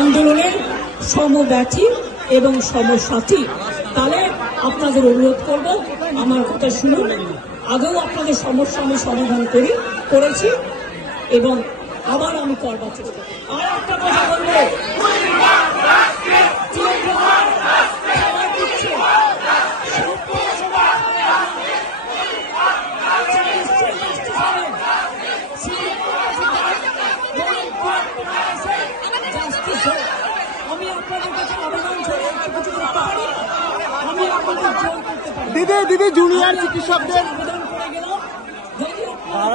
আন্দোলনের সমব্যাথী এবং সমসাথী তাহলে আপনাদের অনুরোধ করব, আমার কথা শুনুন আগেও আপনাদের সমস্যা আমি সমাধান করি, করেছি, এবং আবার আমি করবার চেষ্টা। আর একটা কথা বলব সবাই দিচ্ছে। আমি আপনাদের কাছে আবেদন করে একটু কিছু করতে পারি আমি আপনাদের জোর করতে পারি দিদি দিদি জুনিয়র চিকিৎসকদের।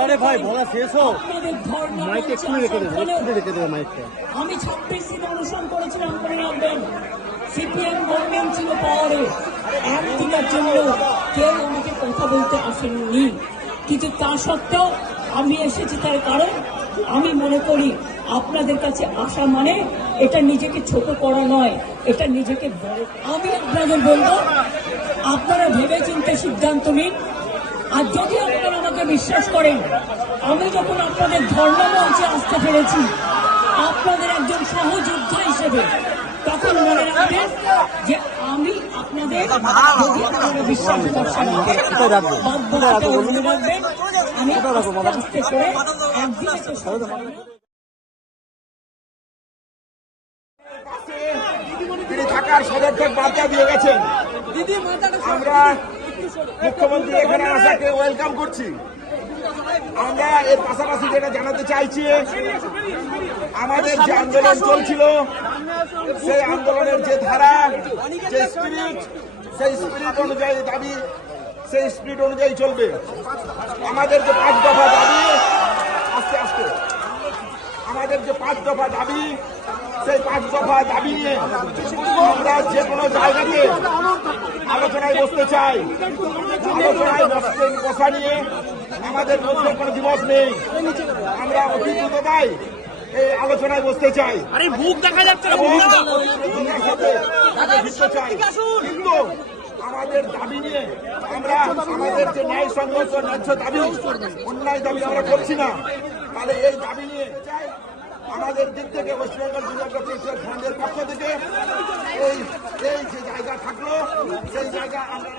আরে ভাই বলা শেষ হোক। আপনাদের ধর্ণা মাইক একটু রেখে দেবে একটু রেখে দেবে মাইকটা। আমি ছাব্বিশ সিট অনুসরণ করেছিলাম করে রাখবেন সিপিএম গভর্নমেন্ট ছিল পাওয়ারে একদিনের জন্য কেউ আমাকে কথা বলতে আসেননি। কিন্তু তা সত্ত্বেও আমি এসেছি তার কারণ আমি মনে করি আপনাদের কাছে আসা মানে এটা নিজেকে ছোট করা নয়, এটা নিজেকে বড়। আমি আপনাদের বলব, আপনারা ভেবে চিন্তে সিদ্ধান্ত নিন। আর যদি আপনারা আমাকে বিশ্বাস করেন, আমি যখন আপনাদের ধর্ম মঞ্চে আসতে পেরেছি, আপনাদের একজন সহযোদ্ধা হিসেবে তখন মনে রাখবেন যে আমি আপনাদের যদি আপনারা বিশ্বাস করছেন আমি আস্তে করে একদিনে তিনি থাকার সদর্থক বার্তা দিয়ে গেছেন। আমরা মুখ্যমন্ত্রী এখানে আসাকে ওয়েলকাম করছি। আমরা এর পাশাপাশি যেটা জানাতে চাইছি আমাদের যে আন্দোলন চলছিল সেই আন্দোলনের যে ধারা যে স্পিরিট সেই স্পিরিট অনুযায়ী দাবি সেই স্পিরিট অনুযায়ী চলবে। আমাদের যে পাঁচ দফা দাবি আস্তে আস্তে আমাদের যে পাঁচ দফা দাবি সেই পাঁচ দফা দাবি নিয়ে আমরা যে কোনো জায়গাতে আলোচনায় বসতে চাই। আলোচনায় বসা নিয়ে আমাদের মধ্যে কোনো দিবস নেই। আমরা দ্রুততাই এই আলোচনায় বসতে চাই। আরে মুখ দেখা যাচ্ছে কিন্তু আমাদের দাবি নিয়ে আমরা আমাদের যে ন্যায় সংগত ন্যায্য দাবি অন্যায় দাবি আমরা করছি না। তাহলে এই দাবি নিয়ে চাই আমাদের দিক থেকে ওয়েস্ট বেঙ্গল জুনিয়র ফান্ডের পক্ষ থেকে এই এই যে জায়গা থাকল, সেই জায়গা আমরা